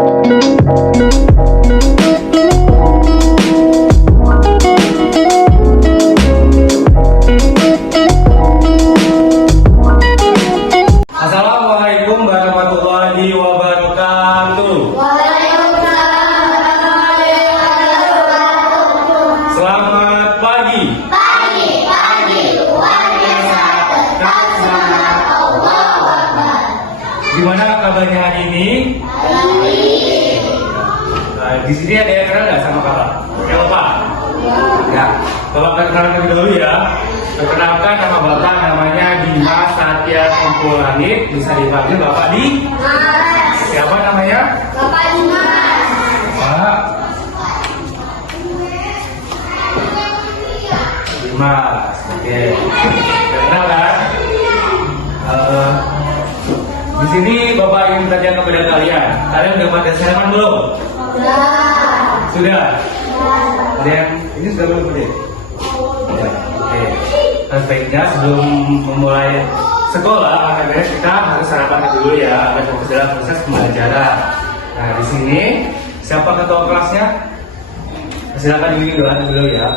Assalamualaikum warahmatullahi wabarakatuh. Selamat pagi. Gimana kabarnya hari ini? Di sini ada yang kenal nggak sama kakak? Ya Bapak? Ya, Bapak perkenalkan lebih dahulu ya. Perkenalkan nama Bapak namanya Dimas Satya Kumpulangit, bisa dipanggil Bapak Dimas. Siapa namanya? Bapak Dimas. Pak Dimas. Oke. Kenal kan? Di sini Bapak ingin bertanya kepada kalian. Kalian udah pada sarapan belum? Sudah. Ada yang ini sudah belum Bude? Ya. Oke. Nah, sebaiknya sebelum memulai sekolah, maka kita harus sarapan dulu ya, agar fokus dalam proses pembelajaran. Nah, di sini siapa ketua kelasnya? Silakan dibimbing doa dulu ya.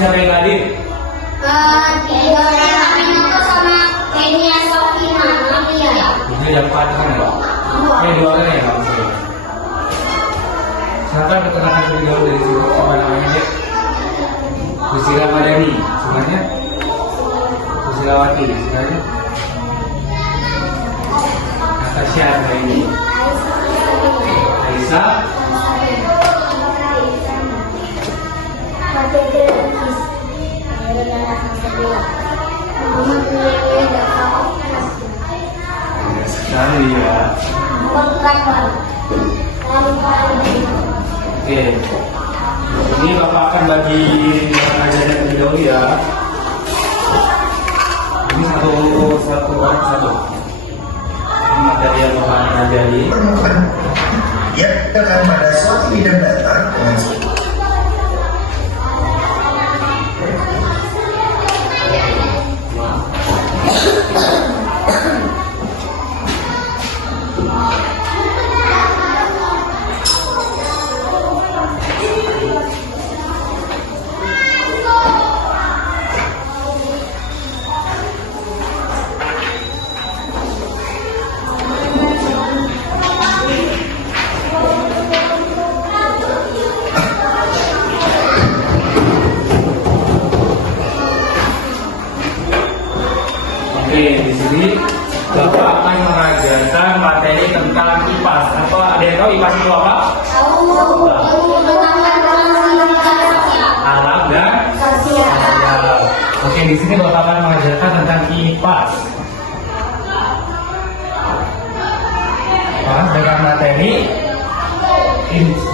Siapa yang hadir? Ini yang paling ya? Ini dua orang ya Pak? Siapa keterangan lebih dahulu dari sini? Siapa namanya Dek? Susila Madani, sebenarnya? Susilawati, sebenarnya? Natasha ini. Aisyah. Sekali ya. Oke. Ini Bapak akan bagi pelajaran terlebih dahulu ya. Ini satu orang satu. Ini materi yang Bapak akan ajari. Permukaan yang terkait pada suatu bidang datar dengan di sini Bapak akan mengajarkan materi tentang IPAS. Apa ada yang tahu IPAS itu apa? Alam dan sosial. Oke, di sini Bapak akan mengajarkan tentang IPAS. Dengan materi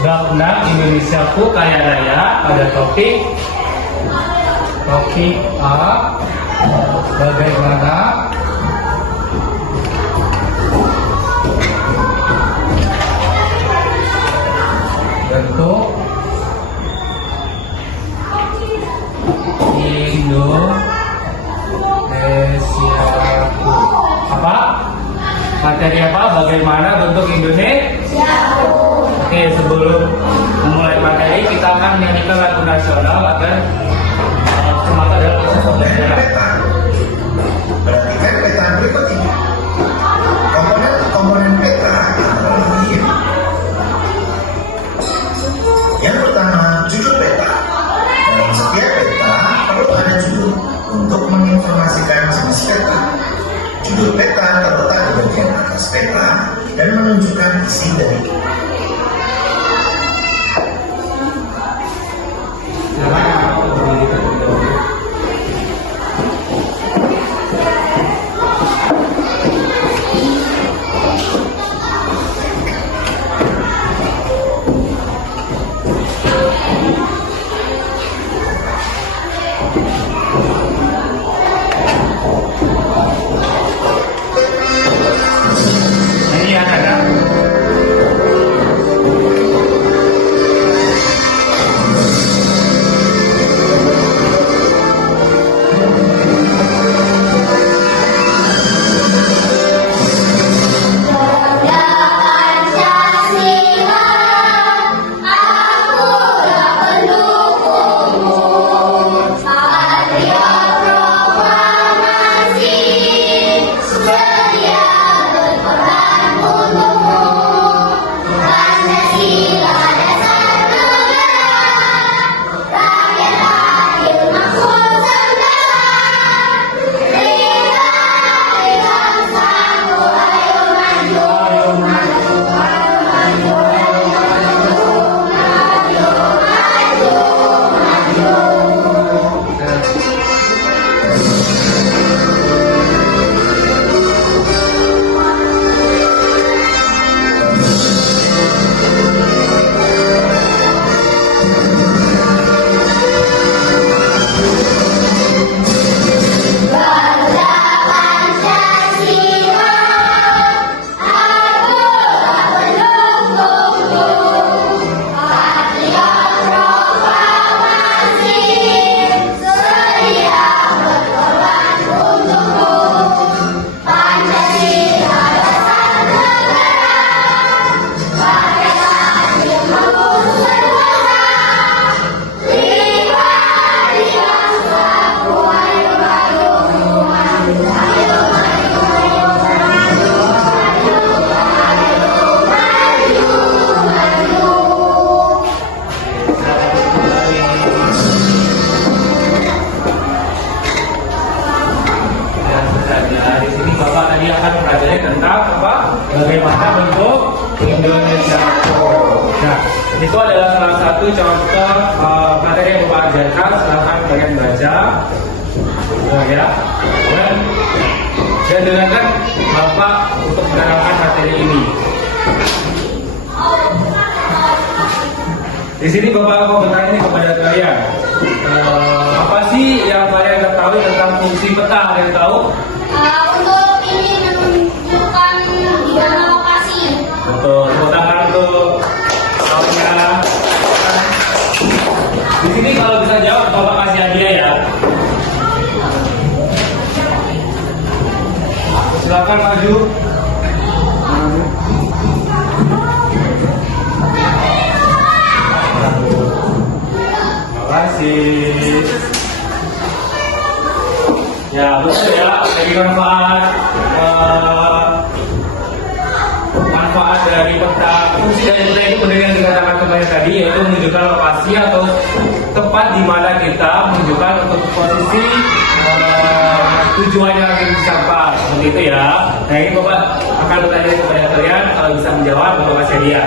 bab 6 Indonesiaku Kaya Raya pada topik A, bagaimana sebelum memulai materi kita akan menyanyikan lagu nasional agar semangat dalam proses pembelajaran. Peta. Berarti kan peta berikut ini. Komponen peta antara lain. Yang pertama, judul peta. Dalam setiap peta perlu ada judul untuk menginformasikan jenis peta. Judul peta terletak di bagian atas peta dan menunjukkan isi dari Ini yang ada. Di sini Bapak tadi akan mempelajari tentang apa? Bagaimana bentuk Indonesia. Nah, itu adalah salah satu contoh materi yang Bapak ajarkan. Silahkan kalian baca, ya. Dan dengarkan Bapak untuk menerangkan materi ini. Di sini Bapak mau bertanya nih kepada kalian, apa sih yang kalian ketahui tentang fungsi peta? Ada yang tahu? Untuk ini menunjukkan di mana lokasi. Betul, tepuk tangan untuk kawannya. Di sini kalau bisa jawab, Bapak kasih hadiah ya. Silakan maju. Terima kasih. Ya betul ya, dari manfaat dari peta, fungsi dari peta itu benar yang dikatakan kemarin tadi, yaitu menunjukkan lokasi atau tempat di mana kita menunjukkan untuk posisi tujuan yang ingin dicapai, seperti itu ya. Nah ini Bapak akan bertanya kepada kalian, kalau bisa menjawab Bapak kasih dia.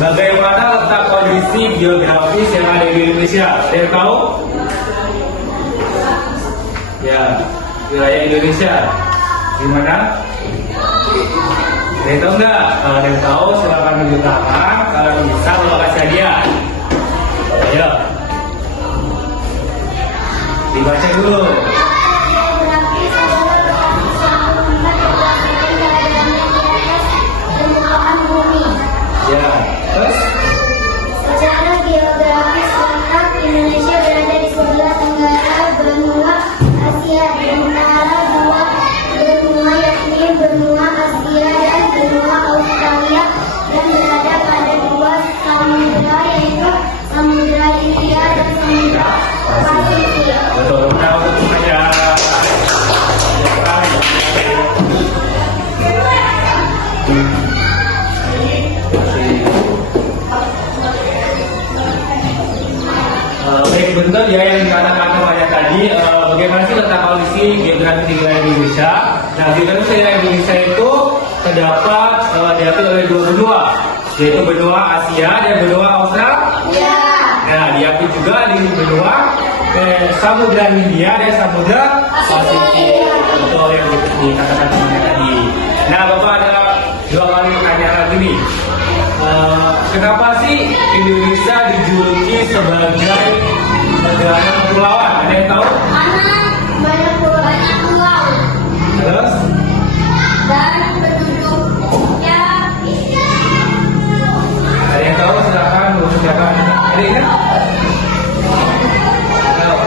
Bagaimana letak kondisi geografis yang ada di Indonesia? Ada yang tahu? Ya, wilayah Indonesia di mana? Ada yang tahu nggak? Kalau ada yang tahu silakan tunjuk tangan. Kalau bisa Bapak kasih hadiah. Ayo, dibaca dulu. Ya, terus? Secara geografis letak Indonesia berada di sebelah tenggara benua Asia, di antara dua benua yakni benua Asia dan benua Australia Baik, betul ya yang dikatakan temannya tadi. Bagaimana sih letak kondisi geografi di wilayah Indonesia? Nah, geografi wilayah Indonesia itu terdapat diatur oleh dua benua, yaitu benua Asia dan benua Australia. Nah, diapit juga di benua Samudra Hindia dan Samudra Pasifik. Betul yang dikatakan temannya tadi. Nah, Bapak ada dua kali pertanyaan lagi nih. Kenapa sih Indonesia dijuluki sebagai negara kepulauan? Ada yang tahu? Karena banyak pulau. Terus? Dan penduduknya Ada yang tahu? Silakan, silakan. Ada ingat? Tahu?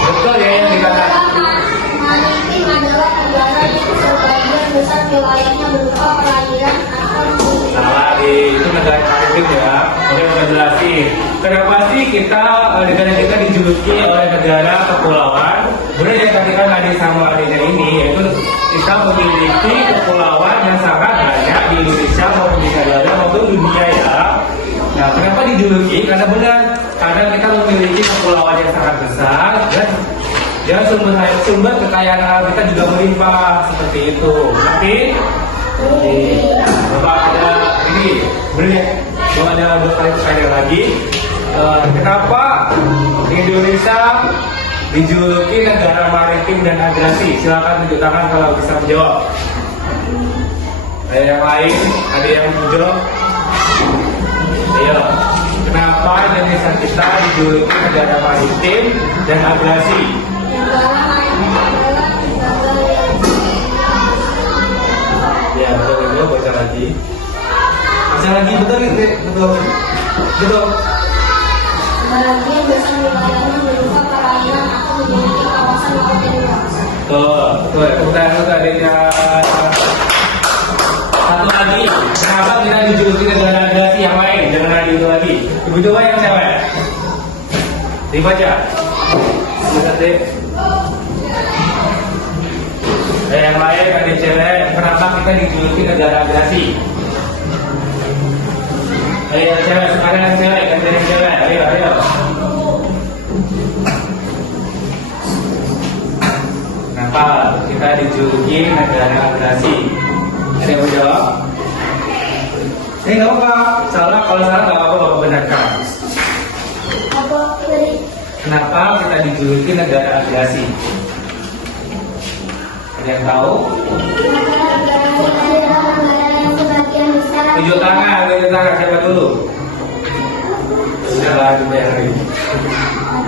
Betul ya yang dikatakan. maritim adalah negara yang sebagian besar wilayahnya berupa perairan atau bumi. Salah, itu negara maritim ya. Oke, saya jelasin. Kenapa sih negara kita dijuluki oleh negara kepulauan? Benar yang katakan tadi sama adanya ini, yaitu kita memiliki kepulauan yang sangat banyak di Indonesia maupun di negara maupun dunia ya. Nah, kenapa dijuluki? Karena benar, karena kita memiliki kepulauan yang sangat besar dan sumber kekayaan alam kita juga melimpah seperti itu. Tapi Bapak ada ini benar kalau ada dua kali pertanyaan lagi. Kenapa Indonesia dijuluki negara maritim dan agresi? Silakan tunjuk tangan kalau bisa menjawab. Ada yang lain? Ada yang menjawab? Ayo. Kenapa Indonesia kita dijuluki negara maritim dan agresi? Negara maritim adalah negara yang Ya, betul, baca lagi. Baca lagi, betul, betul. Betul. sebagian besar wilayahnya berupa perairan atau memiliki kawasan laut yang luas. Betul. Kita adanya satu lagi. Kenapa kita dijuluki negara agresi yang lain? Jangan ada itu lagi. Ibu coba yang cewek. Dibaca. Lihat deh. Yang lain ada cewek. Kenapa kita dijuluki negara agresi? Ayo cewek, sekarang yang cewek, ganti yang cewek. Ayo. Kenapa kita dijuluki negara agresi? Ada yang mau jawab? Nggak apa-apa. Salah, kalau salah nggak apa-apa, Bapak benarkan. Apa dari Kenapa kita dijuluki negara agresi? Ada yang tahu? Tunjuk tangan, siapa dulu? Siapa dulu yang hari?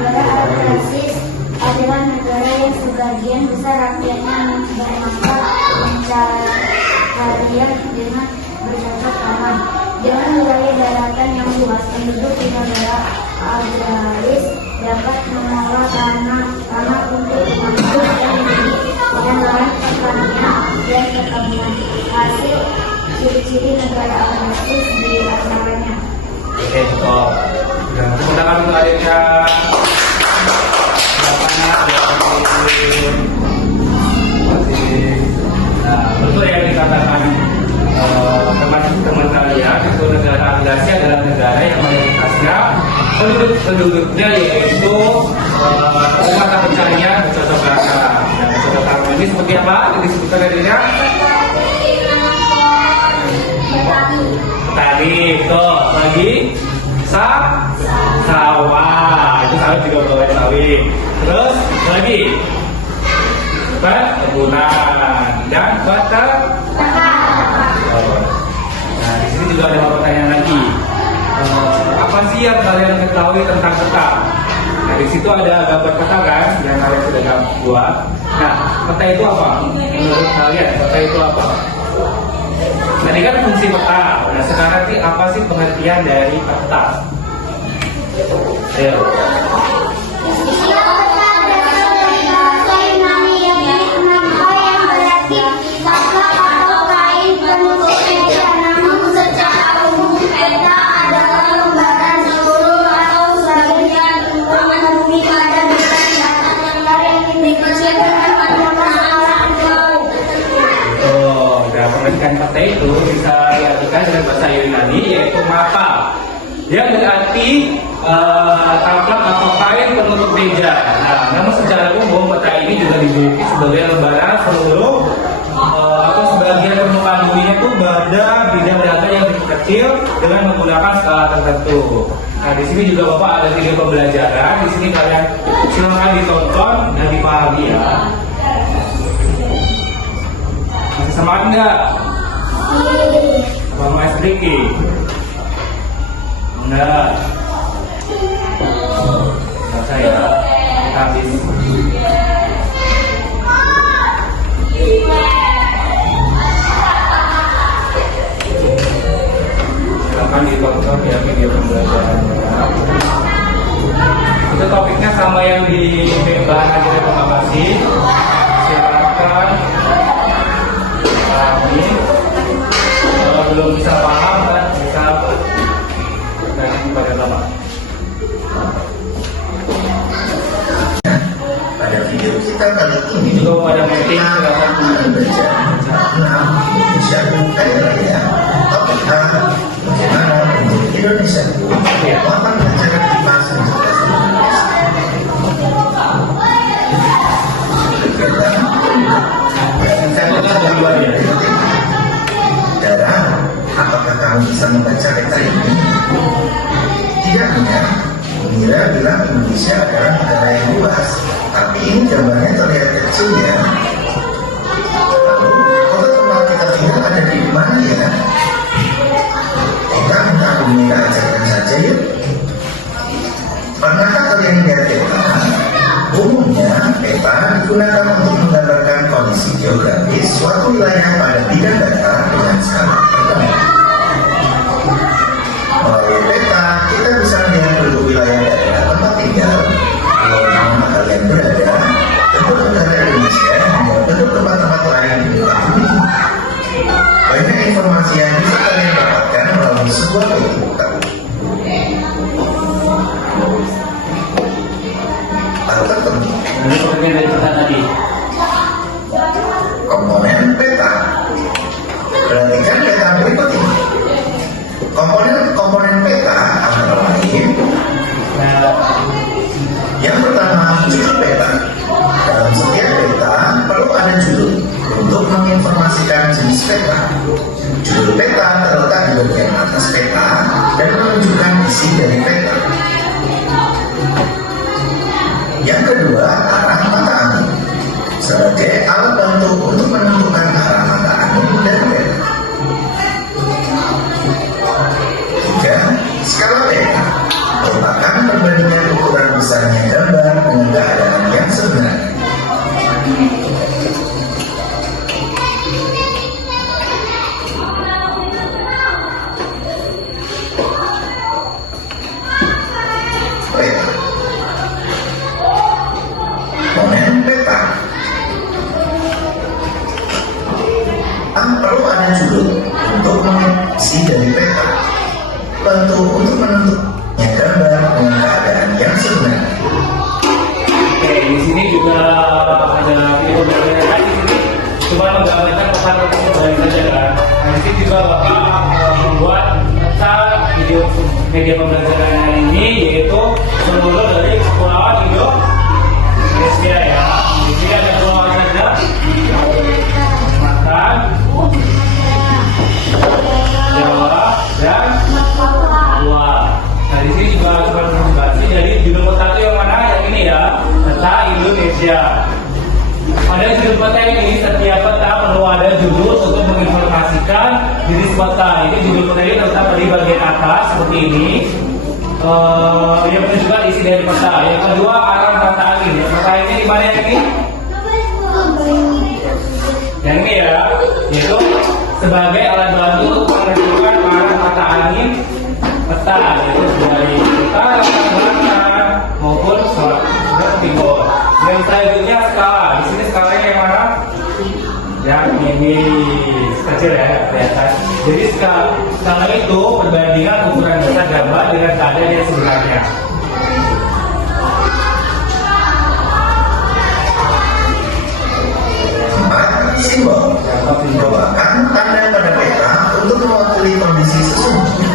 negara agresi adalah negara yang sebagian besar rakyatnya bermanfaat pencarian dengan bercocok tanam. Dengan wilayah daratan yang luas, penduduk di negara agraris dapat mengolah tanah untuk makmur dan lahan pertanian dan perkebunan. Hasil ciri-ciri negara agraris di antaranya. Oke, stop. Tepuk tangan untuk adiknya. Nah, betul yang dikatakan teman kalian, itu negara agresi adalah negara yang mayoritasnya penduduknya yaitu mata pencarian bercocok tanam. Nah, bercocok tanam ini seperti apa? Yang disebutkan tadinya? Petani, tuh lagi sawah, itu sawit juga bawa sawit. Terus lagi perkebunan dan Nah, di sini juga ada pertanyaan lagi. Apa sih yang kalian ketahui tentang peta? Nah, di situ ada gambar peta kan, yang kalian sudah buat. Nah, peta itu apa? Menurut kalian, peta itu apa? Tadi kan fungsi peta. Nah, sekarang sih apa sih pengertian dari peta? Ayo. Pengertian peta itu bisa diartikan dengan bahasa Yunani yaitu mapa. Yang berarti taplak atau kain penutup meja. Nah, namun secara umum peta ini juga dijuluki sebagai lembaran seluruh atau sebagian permukaan buminya itu pada bidang data yang kecil dengan menggunakan skala tertentu. Nah, di sini juga Bapak ada video pembelajaran. Di sini kalian silakan ditonton dan dipahami ya. Masih semangat nggak? Bang Mas Riki? Enggak. Enggak saya. Habis. Silakan ditonton ya video pembelajarannya. Itu topiknya sama yang di bahan aja informasi. Silakan pahami. Kalau belum bisa paham kan bisa bertanya kepada Bapak. Pada video kita kali ini Juga pada meeting silakan belajar tentang Indonesia Kaya Raya. Topik A, bagaimana untuk Indonesia melakukan pelajaran di masa Dara, apakah kamu bisa membaca peta ini? Tidak hanya mengira bilang Indonesia adalah negara yang luas, tapi ini gambarnya terlihat kecil ya. Lalu, kota tempat kita tinggal ada di mana ya? Kita minta aku minta ajarkan saja yuk. Pernahkah kalian lihat peta? Umumnya, peta digunakan untuk menggambarkan kondisi geografis suatu wilayah pada bidang data dengan skala tertentu. Melalui peta, kita bisa melihat bentuk wilayah daerah tempat tinggal, pulau di mana kalian berada, bentuk negara Indonesia, hingga bentuk tempat-tempat lain di muka bumi. Banyak informasi yang bisa kalian dapatkan melalui sebuah peta. Hal tertentu. Ini pengertian dari peta tadi. Komponen peta. Perhatikan peta berikut ini. Komponen peta antara lain. Yang pertama, judul peta. Dalam setiap peta perlu ada judul untuk menginformasikan jenis peta. Judul peta terletak di bagian atas peta dan menunjukkan isi dari peta. Yang kedua, arah mata angin sebagai alat bantu untuk menentukan arah mata angin dan peta. Tiga, skala peta merupakan perbandingan ukuran besarnya gambar dengan keadaan yang sebenarnya. Peta. Komponen peta. Perlu ada judul untuk mengisi dari peta. Bantu untuk menentukannya gambar dengan keadaan yang sebenarnya. Oke, di sini juga ada video pembelajaran. Di sini cuma menggambarkan pesan-pesan saja kan. Nah, di sini juga Bapak membuat peta video media pembelajaran hari ini, yaitu seluruh dari Kepulauan Indonesia ya. Di sini ada Pulau Saja, Sumatera, Jawa, dan Papua. Nah, di sini juga ada presentasi. Jadi judul peta itu yang mana? Yang ini ya, peta Indonesia. Pada judul peta ini, setiap peta perlu ada judul untuk menginformasikan jenis peta. Ini judul peta ini terletak di bagian atas seperti ini. Yang menunjukkan isi dari peta. Yang kedua, arah mata angin. Mata ini di mana ini? Yang ini ya, yaitu sebagai alat bantu untuk menentukan arah mata angin peta, yaitu dari utara, selatan maupun selatan timur. Yang selanjutnya skala. Di sini skalanya yang mana? Yang ini kecil ya, kelihatan. Jadi skala itu perbandingan ukuran besar gambar dengan keadaan yang sebenarnya. Simbol merupakan tanda pada peta untuk mewakili kondisi sesungguhnya.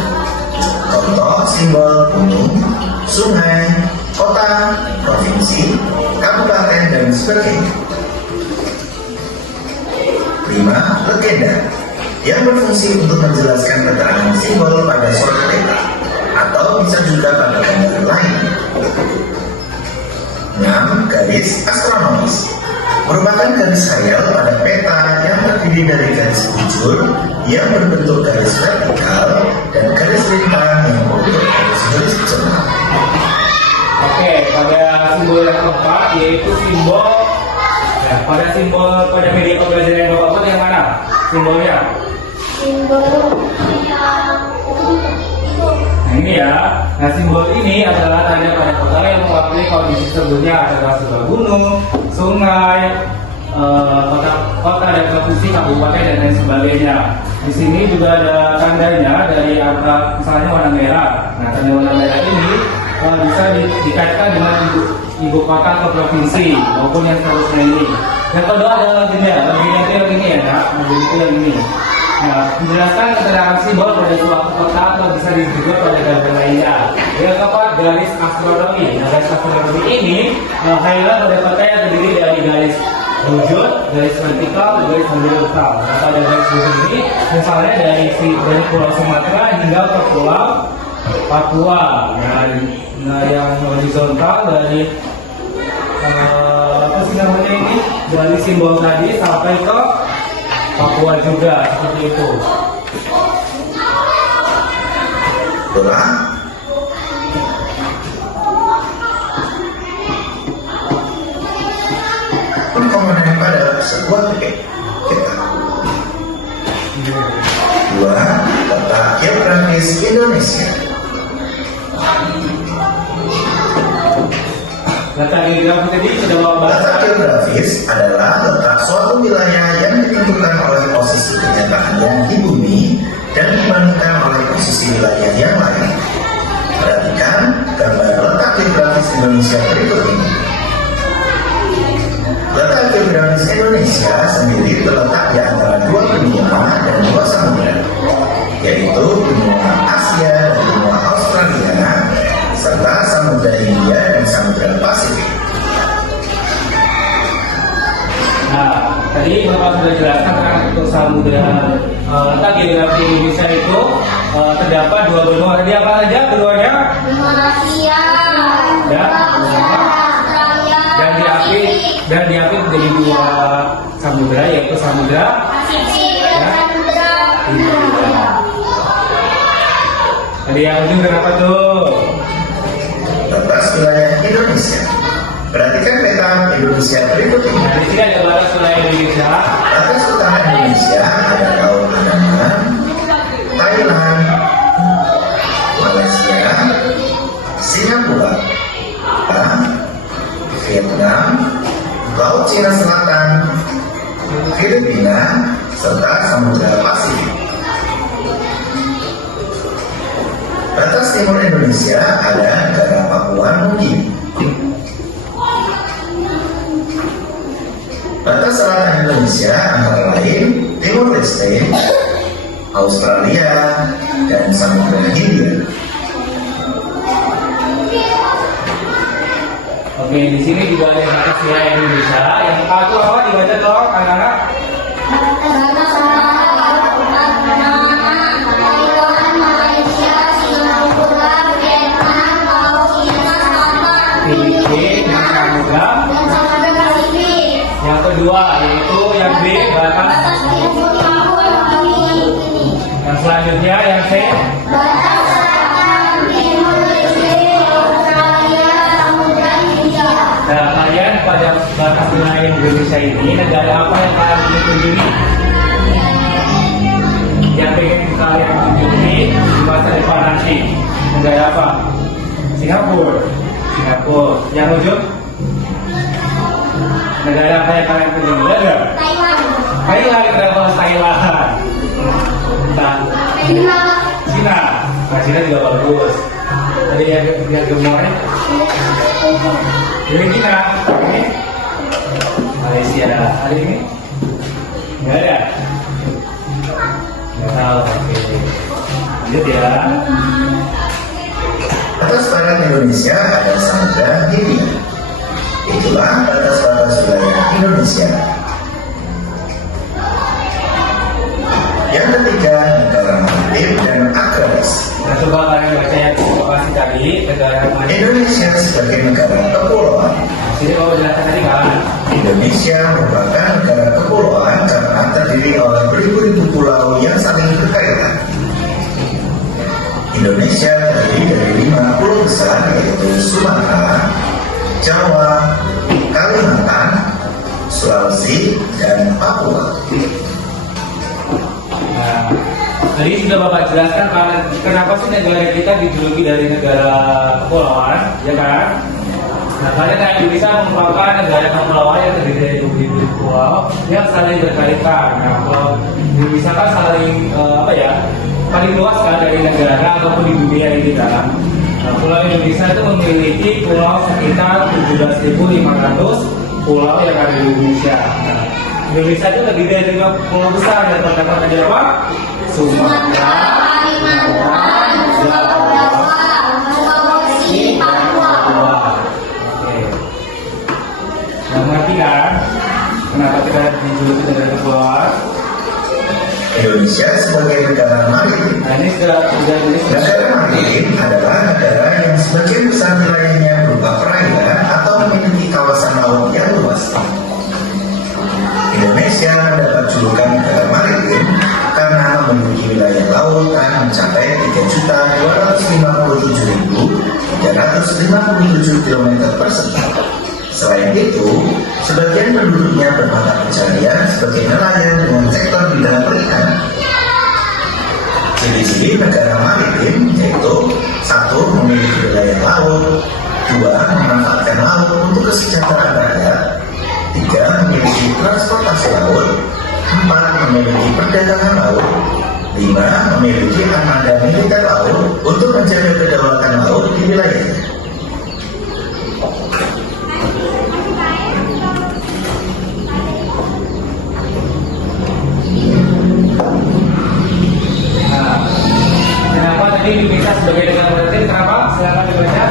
Contoh simbol sebagainya. 5. Legenda yang berfungsi untuk menjelaskan keterangan simbol pada suatu peta atau bisa juga pada gambar lain. 6. Garis astronomis merupakan garis khayal pada peta yang terdiri dari garis bujur yang berbentuk garis vertikal dan garis lintang yang berbentuk garis horizontal. Oke, pada simbol yang keempat yaitu simbol pada media pembelajaran yang Bapak buat yang mana? Simbolnya? Simbol yang Nah ini ya. Nah simbol ini adalah tanda pada kota yang mewakili kondisi sebelumnya adalah sebuah gunung, sungai, kota dan provinsi, kabupaten dan lain sebagainya. Di sini juga ada tandanya dari angka misalnya warna merah. Nah tanda warna merah ini bisa dikaitkan dengan ibu kota atau provinsi maupun yang seterusnya ini. Yang kedua adalah legenda itu yang ini ya, nak. Legenda itu yang ini. Nah, menjelaskan keterangan simbol pada suatu kota atau bisa juga pada gambar lainnya. Yang keempat, garis astronomi. Nah, garis astronomi ini khayalan pada kota yang terdiri dari garis bujur, garis vertikal, dan garis horizontal. Nah, pada garis bujur ini misalnya dari Pulau Sumatera hingga ke Pulau Papua. Nah, yang horizontal dari apa sih namanya ini, dari simbol tadi sampai ke Papua juga, seperti itu. Bola komponen pada sebuah peta. 2. Peta geografis Indonesia. Letak geografis tadi sudah bawa bahas. Letak geografis adalah letak suatu wilayah yang ditentukan oleh posisi kenyataannya di bumi dan dibandingkan oleh posisi wilayah yang lain. Perhatikan gambar letak geografis Indonesia berikut ini. Letak geografis Indonesia sendiri terletak di antara dua benua dan dua samudra, yaitu benua Asia dan benua Australia, serta Samudra Hindia dan Samudra Pasifik. Nah, tadi Bapak sudah jelaskan kan untuk samudra letak geografi Indonesia itu terdapat dua benua. Tadi apa saja benuanya? Benua Asia, Dan diapit menjadi dua samudra, yaitu Samudra Pasifik dan Samudra Hindia. Tadi yang ujung kenapa tuh? Batas wilayah Indonesia. Perhatikan peta Indonesia berikut ini. Nah, di sini ada batas wilayah Indonesia. Batas utara Indonesia ada Laut Andaman, Thailand, Malaysia, Singapura, Vietnam, Laut Cina Selatan, Filipina, serta Samudra Pasifik. Batas timur Indonesia ada negara Papua Nugini. Batas selatan Indonesia antara lain Timor Leste, Australia, dan Samudra Hindia. Oke, di sini juga ada batas wilayah Indonesia. Yang satu apa dibaca tolong anak-anak? Filipina, Samudra. Yang kedua yaitu yang B, batas. Yang selanjutnya yang C. Nah, kalian pada batas wilayah Indonesia ini negara apa yang kalian ingin kunjungi? Yang pengen kalian kunjungi di masa depan nanti, negara apa? Singapura. Yang ujung? Negara apa yang kalian kunjungi? Ada? Thailand. Kenapa Thailand? Nah, Cina. Nah, Cina juga bagus. Tadi yang gemoy. Ini Cina. Ini Malaysia. Ada ini? Nggak ada. Nggak tahu. Oke. Lanjut ya. Batas barat Indonesia ada Samudra Hindia. Itulah batas-batas wilayah Indonesia. Yang ketiga, negara maritim dan agraris. Nah, coba kalian baca yang informasi tadi, negara maritim. Indonesia sebagai negara kepulauan. Jadi kalau jelaskan tadi kan, Indonesia merupakan negara kepulauan karena terdiri oleh beribu-ribu pulau yang saling berkaitan. Indonesia terdiri dari 5 pulau besar, yaitu Sumatera, Jawa, Kalimantan, Sulawesi, dan Papua. nah, tadi sudah Bapak jelaskan kenapa sih negara kita dijuluki dari negara kepulauan, ya kan? Nah, karena Indonesia merupakan negara kepulauan yang terdiri dari beribu pulau yang saling berkaitan. Nah, pulau Indonesia kan saling paling luas kan dari negara ataupun di dunia ini kan. Nah, pulau Indonesia itu memiliki pulau sekitar 17.500 pulau yang ada di Indonesia. Nah, Indonesia itu terdiri dari 5 pulau besar yang terdapat di Jawa, Sumatera, Kalimantan, Jawa, Sulawesi, Papua. Oke. Nah, ngerti kan? Kenapa kita dijuluki negara kepulauan? Indonesia sebagai negara maritim. Nah, ini sudah Negara maritim adalah negara yang sebagian besar wilayahnya berupa perairan atau memiliki kawasan laut yang luas. Indonesia mendapat julukan negara maritim karena memiliki wilayah lautan mencapai 3.257.357 km persegi. Selain itu, sebagian penduduknya bermata pencarian sebagai nelayan dengan sektor bidang perikanan. Ciri-ciri negara maritim yaitu 1. Memiliki wilayah laut, 2. Memanfaatkan laut untuk kesejahteraan rakyat, 3. Memiliki transportasi laut, 4. Memiliki perdagangan laut, 5. Memiliki armada militer laut untuk menjaga kedaulatan laut di wilayahnya. Kenapa tadi Indonesia sebagai negara maritim? Kenapa? Silakan dibaca.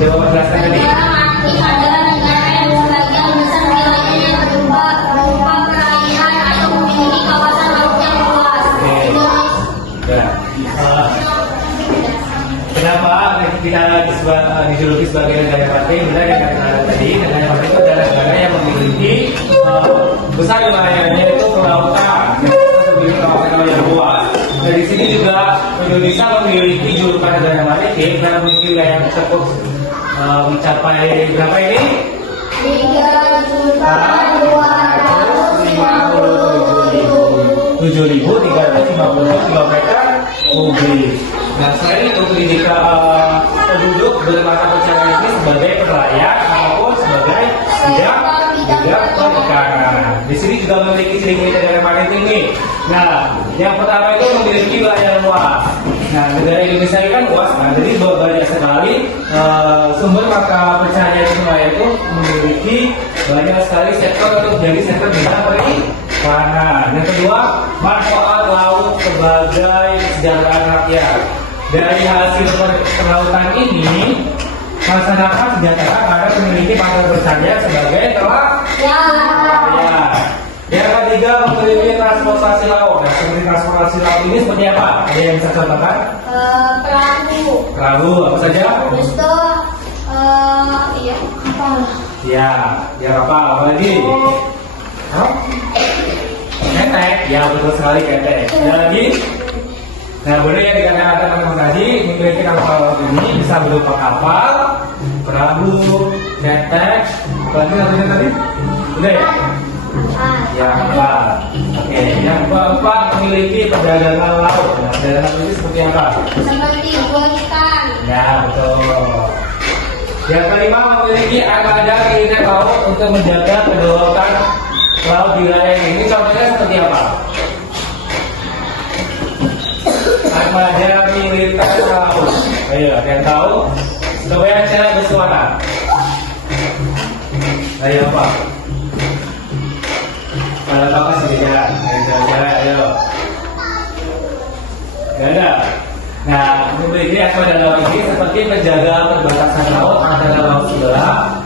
Coba menjelaskan tadi. Negara maritim adalah negara yang sebagian besar wilayahnya berupa perairan atau memiliki kawasan laut yang luas. Ya. Kenapa kita dijuluki sebagai negara maritim? Benar yang kata tadi, negara maritim itu adalah negara yang memiliki besar wilayahnya itu kelautan, memiliki kawasan yang luas. Dari sini juga Indonesia memiliki julukan negara maritim dan memiliki wilayah tersebut mencapai berapa ini? 3.257.750 km kubik. Nah, selain itu penduduk bermata pencarian ini sebagai nelayan ataupun sebagai bidang perikanan. Di sini juga memiliki ciri-ciri negara maritim ini. Nah, yang pertama itu memiliki wilayah luas. Nah, negara Indonesia ini kan luas, nah, jadi banyak sekali sumber mata pencarian itu memiliki banyak sekali sektor untuk jadi sektor bidang perikanan. Yang kedua, manfaat laut sebagai kesejahteraan rakyat. Dari hasil perlautan ini, masyarakat sejahtera karena memiliki mata pencarian sebagai nelayan. Yang ketiga, memiliki transportasi laut. Nah, seperti transportasi laut ini seperti apa? Ada yang bisa contohkan? Perahu, apa saja? Kapal. Ya kapal. Apa lagi? Ketek. Ya betul sekali ketek. Ada lagi? Nah, benar yang dikatakan teman-teman tadi, memiliki kapal laut ini bisa berupa kapal, perahu, ketek. Apa lagi tadi? Udah ya? Yang keempat, oke. Yang keempat memiliki perdagangan laut. Nah, perdagangan laut ini seperti apa? Seperti jual ikan. Ya betul. Yang kelima memiliki armada militer laut untuk menjaga kedaulatan laut di wilayah ini. Contohnya seperti apa? Armada militer laut. Ayo, ada yang tahu? Coba yang saya bersuara. Ayo apa? Kalau tahu kasih beda, ayo. Gak ada. Nah, memiliki armada laut ini seperti menjaga perbatasan laut antara laut sebelah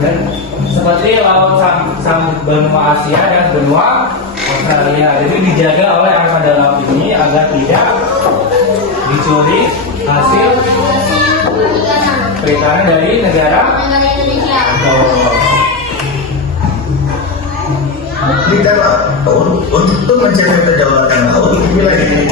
dan seperti laut benua Asia dan benua Australia. Jadi dijaga oleh armada laut ini agar tidak dicuri hasil perikanan dari negara Indonesia. Militer laut untuk menjaga kedaulatan laut di wilayah ini.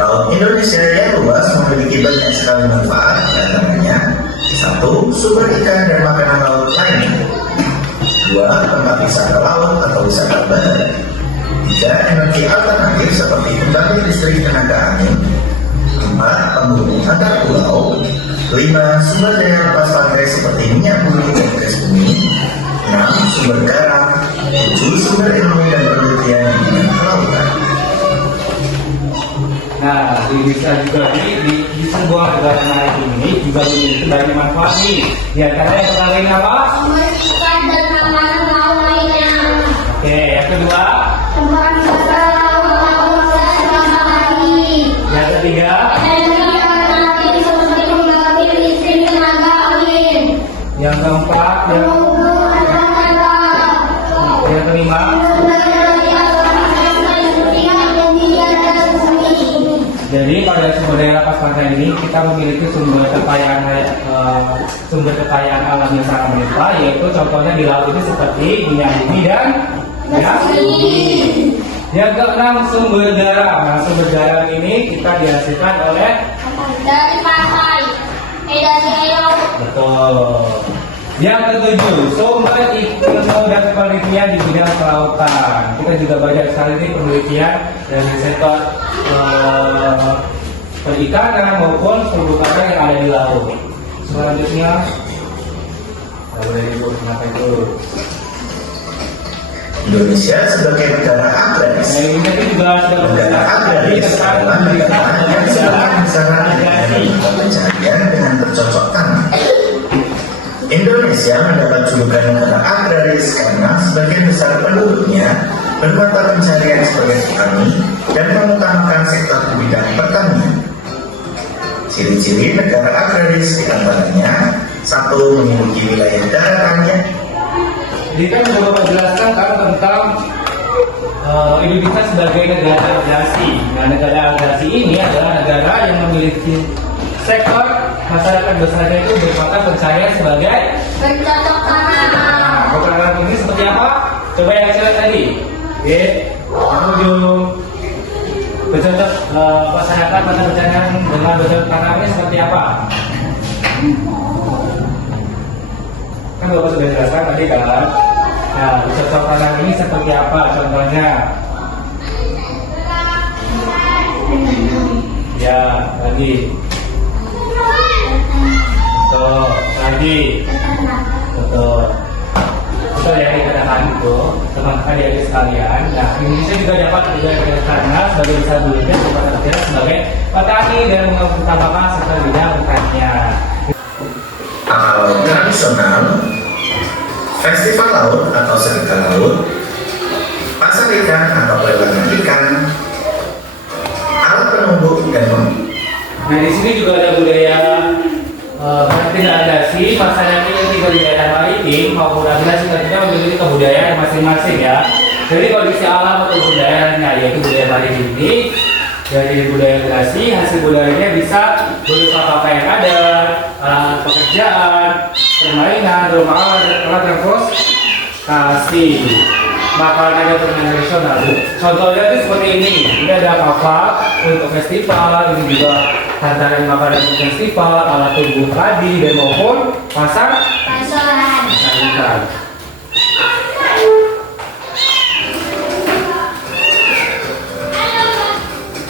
Laut Indonesia yang luas memiliki banyak sekali manfaat, antaranya 1. Sumber ikan dan makanan laut lain. 2. Tempat wisata laut atau wisata bandara. 3. Energi alternatif seperti pembangkit listrik tenaga angin. 4. Penghubung antar pulau. 5. Sumber daya lepas pantai seperti minyak bumi dan gas bumi. 6. Sumber garam. 7. Sumber ilmu dan penelitian di bidang kelautan. Nah, bisa juga di sebuah negara maritim ini juga memiliki banyak manfaat nih. Di antaranya yang pertama ini apa? Sumber ikan dan makanan laut lainnya. Oke, yang kedua. Tempat wisata laut dan matahari. Yang ketiga. Energi alternatif seperti pembangkit listrik tenaga angin. Yang keempat. Penghubung antar pulau. Yang kelima. Jadi pada sumber daya lepas pantai ini kita memiliki sumber kekayaan alam yang sangat melimpah, yaitu contohnya di laut ini seperti minyak bumi dan gas bumi. Yang keenam, sumber garam. Nah, sumber garam ini kita dihasilkan oleh Dari pantai. Dari laut. betul. Yang ketujuh, sumber ilmu dan penelitian di bidang kelautan. Kita juga banyak sekali nih penelitian dari sektor perikanan maupun terumbu karang yang ada di laut. Selanjutnya, boleh ibu kenapa itu? Indonesia sebagai negara agraris. Nah, ini tadi juga sudah Negara agraris adalah negara yang sebagian besar dengan pencarian dengan bercocok tanam. Indonesia mendapat julukan negara agraris karena sebagian besar penduduknya bermata pencarian sebagai petani dan mengutamakan sektor di bidang pertanian. Ciri-ciri negara agraris diantaranya 1. Memiliki wilayah daratannya. Jadi kan sudah Bapak jelaskan kan tentang Indonesia sebagai negara agresi. Nah, negara agresi ini adalah negara yang memiliki sektor masyarakat besarnya itu bermata pencarian sebagai Bercocok tanam. Nah, program ini seperti apa? Coba yang saya lihat tadi. Oke, menuju bercocok masyarakat pada pencarian dengan bercocok tanamnya seperti apa? Kan Bapak sudah jelaskan tadi kan? Nah, bercocok tanam ini seperti apa? Contohnya? Ya, lagi. Betul, lagi. Betul. Betul ya dikatakan itu teman-teman di adik sekalian. Nah, Indonesia juga dapat karena sebagai besar dulunya sebagai petani dan mengutamakan sektor bidang pertanian. Tradisional, festival laut atau sedekah laut, pasar ikan atau pelelangan ikan, alat penumbuk dan Nah, di sini juga ada budaya tidak ada sih pasangan ini tinggal di daerah maritim maupun agresi kita memiliki kebudayaan masing-masing ya. Jadi kondisi alam atau budayanya yaitu budaya maritim ini dari budaya agresi hasil budayanya bisa berupa pakaian adat, alat pekerjaan, permainan, rumah alat transportasi, makanan dan permainan tradisional. Contohnya itu seperti ini. Ini ada kakak untuk festival, ini juga hantaran makanan untuk festival, alat tubuh padi dan maupun pasar ikan.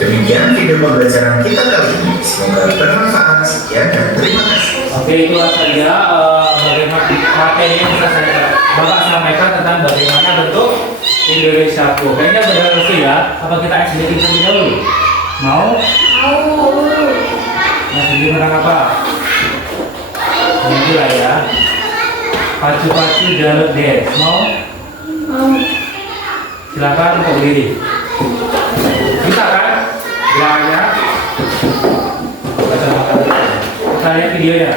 Demikian video pembelajaran kita kali ini. Semoga bermanfaat. Sekian dan terima kasih. Oke, itulah saja bagaimana materi yang bisa Bapak sampaikan tentang bagaimana bentuk Indonesia Pro. Kayaknya sudah selesai ya. Apa kita exhibiting terlebih dahulu? Mau? Nah, sendiri menang apa? Ini lah ya. Pacu-pacu jalur dance. Mau? Silakan untuk berdiri. Bisa kan? Gerakannya? Baca makanan. Kita lihat videonya.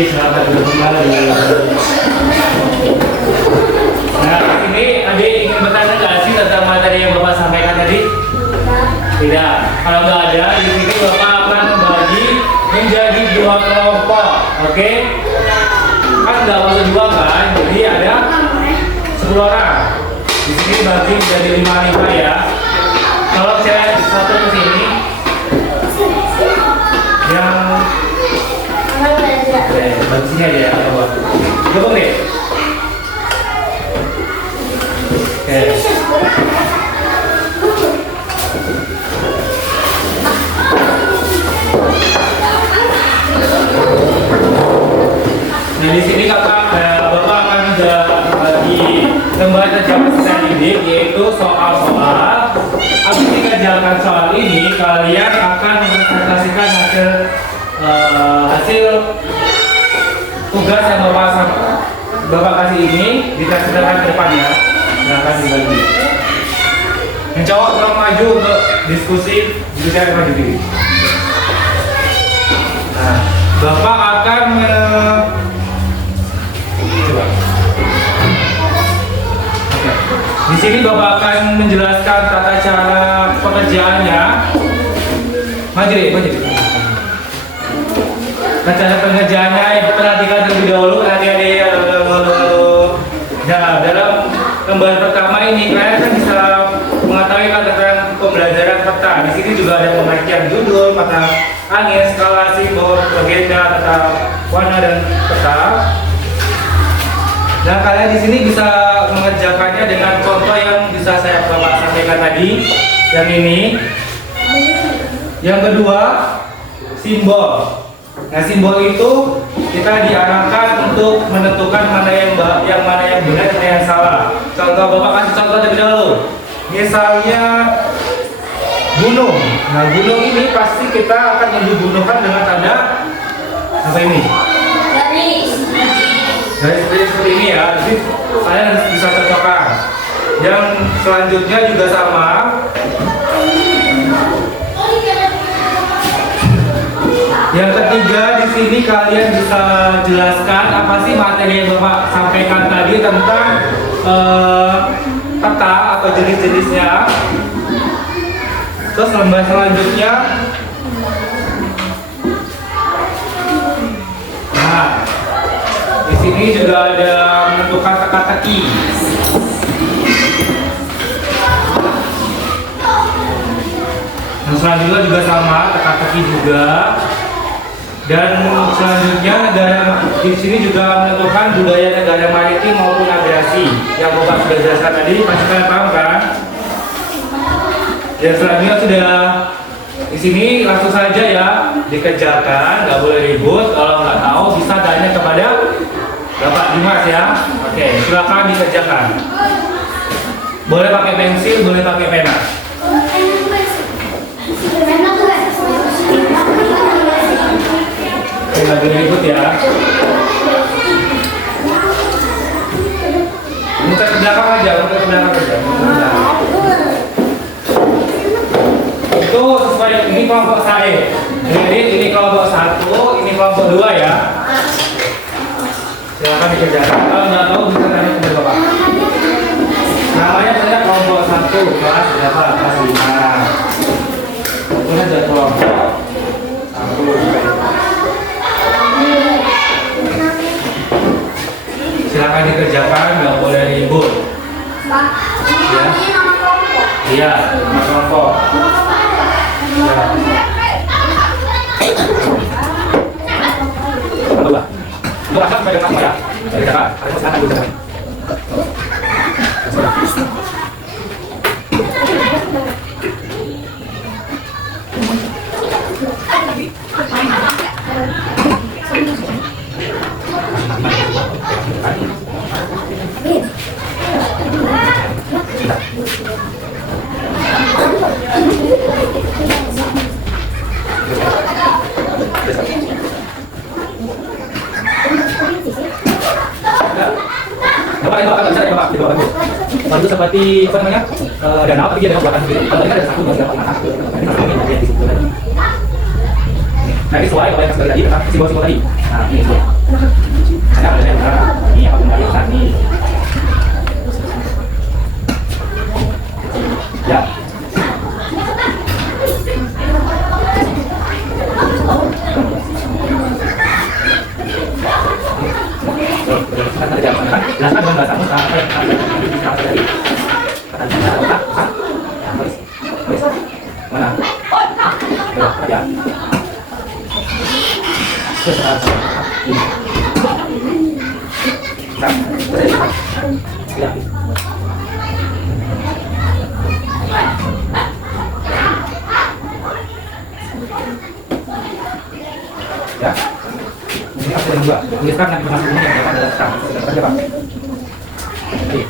Selamat kembali. Nah, ini adik ingin bertanya nggak sih tentang materi yang Bapak sampaikan tadi? Tidak. Kalau nggak ada, di sini Bapak akan membagi menjadi 2 kelompok. Oke? Kan nggak masuk 2 kan? Jadi ada 10 orang. Di sini bagi menjadi 5 ya. Kalau saya satu ke sini, yang bagusnya aja ya, gabung deh. Oke. Nah di sini Bapak akan bagi lembar kerja peserta didik, yaitu soal-soal. Habis dikerjakan soal ini, kalian akan mempresentasikan hasil tugas yang Bapak kasih ini dipresentasikan ke depannya dan akan dibagi. Yang cowok tolong maju untuk diskusi, bicara maju diri. Nah, Bapak akan coba. Oke. Di sini Bapak akan menjelaskan tata cara pengerjaannya. Maju deh. Cara pengerjaannya Ibu perhatikan terlebih dahulu adik-adik. Nah, dalam lembar pertama ini kalian kan bisa mengetahui tentang pembelajaran peta. Di sini juga ada pengertian judul, mata angin, skala, simbol, legenda, tata warna dan peta. Nah, kalian di sini bisa mengerjakannya dengan contoh yang bisa saya Bapak sampaikan tadi. Yang ini. Yang kedua, simbol. Nah, simbol itu kita diarahkan untuk menentukan mana yang benar, mana yang salah. Contoh Bapak kasih contoh terlebih dahulu. Misalnya gunung. Nah, gunung ini pasti kita akan menghubungkan dengan tanda apa ini? Garis seperti ini ya. Jadi kalian harus bisa cocokkan. Yang selanjutnya juga sama. Yang ketiga di sini kalian bisa jelaskan apa sih materi yang Bapak sampaikan tadi tentang peta atau jenis-jenisnya. Terus lembar selanjutnya, nah di sini juga ada menentukan teka-teki. Yang selanjutnya juga sama, teka-teki juga. Dan selanjutnya di sini juga menentukan budaya negara maritim maupun aviasi yang Bapak sudah jelaskan tadi, pasti kalian paham kan? Dan selanjutnya sudah di sini langsung saja ya dikerjakan, nggak boleh ribut. Kalau nggak tahu bisa tanya kepada Bapak Dimas ya. Oke, silakan dikerjakan. Boleh pakai pensil, boleh pakai pena. Nggak boleh ribut ya. Muter ke belakang aja, muter ke belakang aja. Itu sesuai, ini kelompok saya. Jadi ini kelompok 1, ini kelompok 2 ya. Silakan dikerjakan. Kalau nggak tahu bisa tanya ke Bapak. Namanya saya kelompok 1, kelas berapa? Kelas 5. Itu aja kelompok 1. Silakan dikerjakan, nggak boleh ribut. Ya. Iya, nama kelompok. Ya. Dua. Dua kan pegang apa ya? Kerjakan. Harus sana kerjakan. Baru seperti apa namanya danau, tapi dia dengan belakang sendiri. Kalau ini ada satu bagian atas, nah ini sesuai kalau yang sekali lagi tentang simbol-simbol tadi. Nah ini sesuai. Ada ini apa kembali saat ini. Ya. Jelaskan dengan bahasa sampai mana? Ya. Ya. Ini apa yang dua? Tuliskan nanti masuk ini yang dapat adalah sama. Sudah kerja Pak. Oke.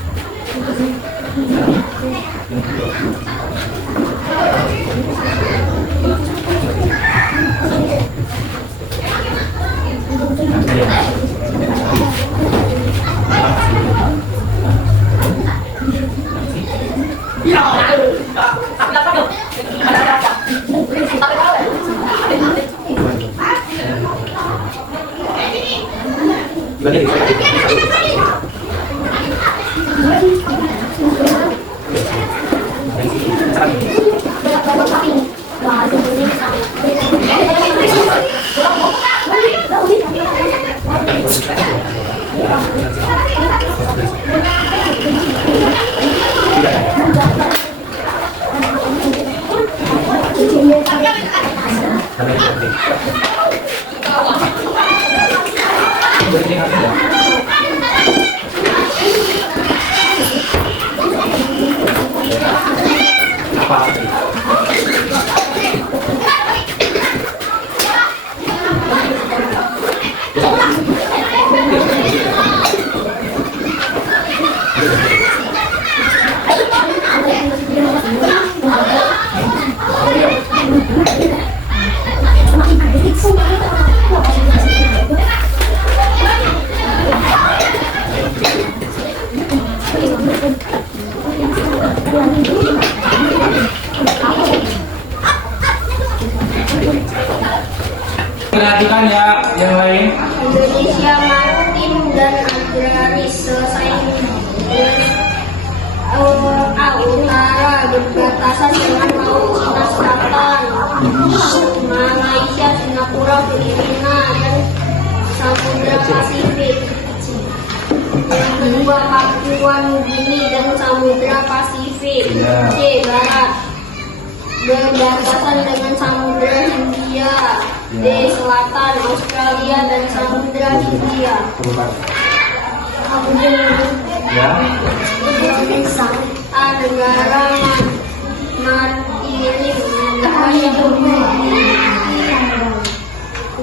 Perhatikan ya yang lain. Indonesia Maritim dan Agraris selesai. Utara berbatasan dengan Laut Cina Selatan, Malaysia, Singapura, Filipina, dan Samudra Pasifik. Yang kedua Papua Nugini dan Samudra Pasifik. C. Barat berbatasan dengan Samudra Hindia. D. Selatan Australia dan Samudra Hindia. A. Negara maritim, negara yang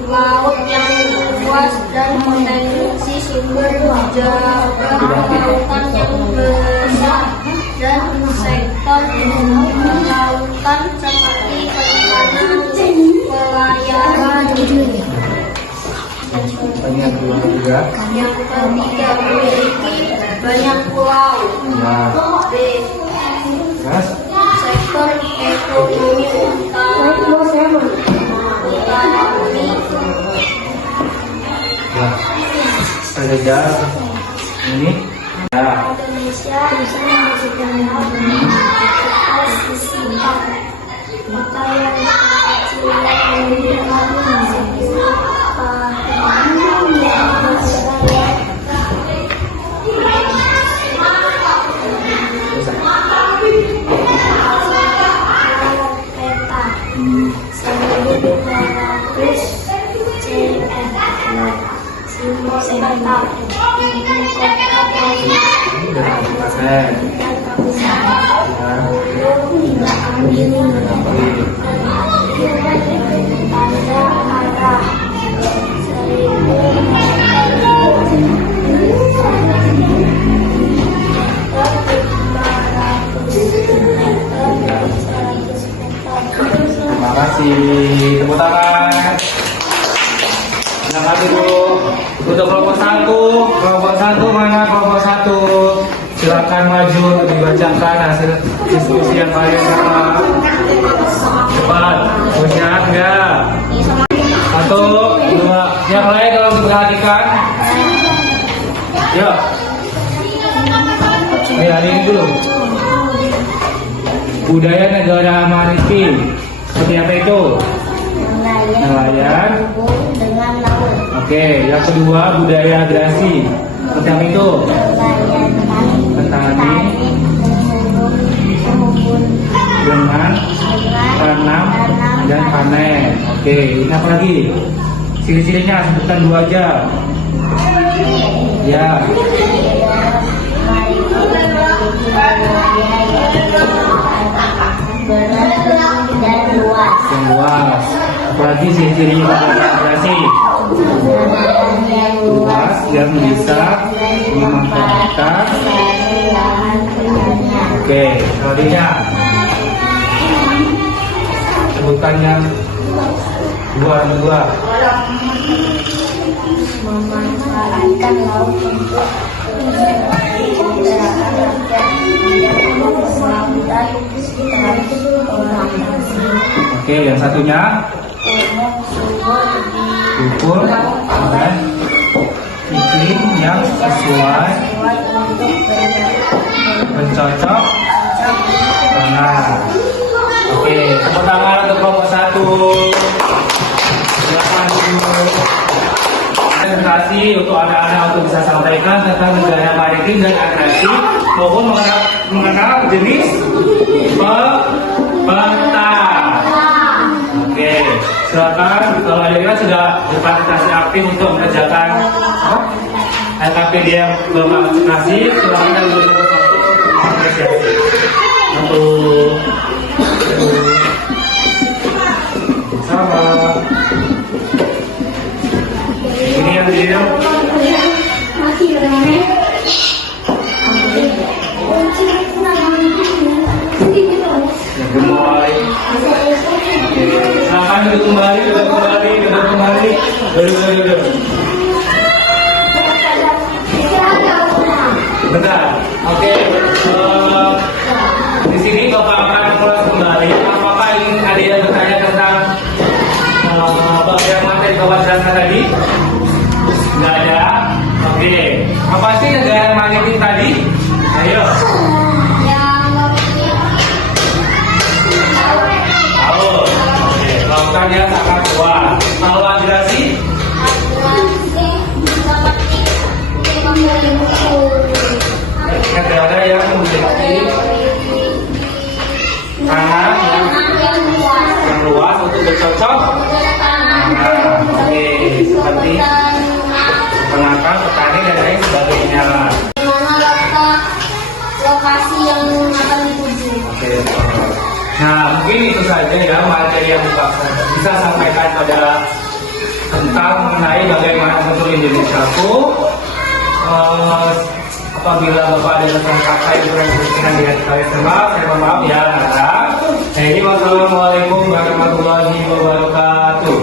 laut yang luas dan potensi sumber daya kelautan yang besar dan Pertanyaan kedua juga. Yang ketiga, memiliki banyak pulau. Ya. B. Mas. Sektor ekonomi utama bumi. Ya. Saya jawab. Ini. Ya. Indonesia bisa menghasilkan aktivitas singkat. Kita yang kecil lebih Terima kasih. Tepuk tangan. Terima kasih dulu. Untuk kelompok satu mana kelompok satu? Silakan maju untuk dibacakan hasil diskusi yang kalian sama. Cepat, siap ya. 1, 2, yang lain kalau diperhatikan. Yuk. Ayo, hari ini dulu. Budaya negara maritim. Seperti apa itu? Nelayan. Dengan laut. Oke, yang kedua budaya agresi. Seperti apa itu? Petani dengan tanam dan panen. Oke, ini apa lagi? Ciri-cirinya sebutkan 2 aja. Ya. Dan luas. Yang luas. Apalagi ciri-cirinya budaya agresi? Luas yang bisa dimanfaatkan. Oke, selanjutnya sebutkan yang dua. Memanfaatkan laut untuk Oke, yang satunya ukur dan iklim yang sesuai mencocok tanah. Oke, tepuk tangan untuk kelompok 1. Silakan dulu. Presentasi untuk anak-anak untuk bisa sampaikan tentang negara maritim dan agresi maupun mengenal jenis pembata. Oke, silakan kalau ada sudah berpartisipasi aktif untuk mengerjakan LKP dia berpartisipasi, silakan dari untuk apresiasi. Sama. Ini yang dia. Yang gemulai. Silakan duduk kembali. Duduk. Bentar. Oke. Di sini Bapak akan mengulas kembali. Apakah ingin ada yang bertanya tentang bagian materi Bapak jelaskan tadi? Nggak ada. Oke. Apa sih negara maritim tadi? Ayo. Lautannya sangat luas. Kalau agresi? Negara yang memiliki tanah yang luas untuk bercocok. Oke, seperti penangkap, petani dan lain sebagainya. Mana letak lokasi yang akan dituju? Oke. Nah, mungkin itu saja ya materi yang bisa sampaikan pada tentang mengenai bagaimana bentuk Indonesia itu. Apabila Bapak ada kata yang kurang berkenan di hati kalian semua, saya mohon maaf ya. Nah, ini wassalamualaikum warahmatullahi wabarakatuh.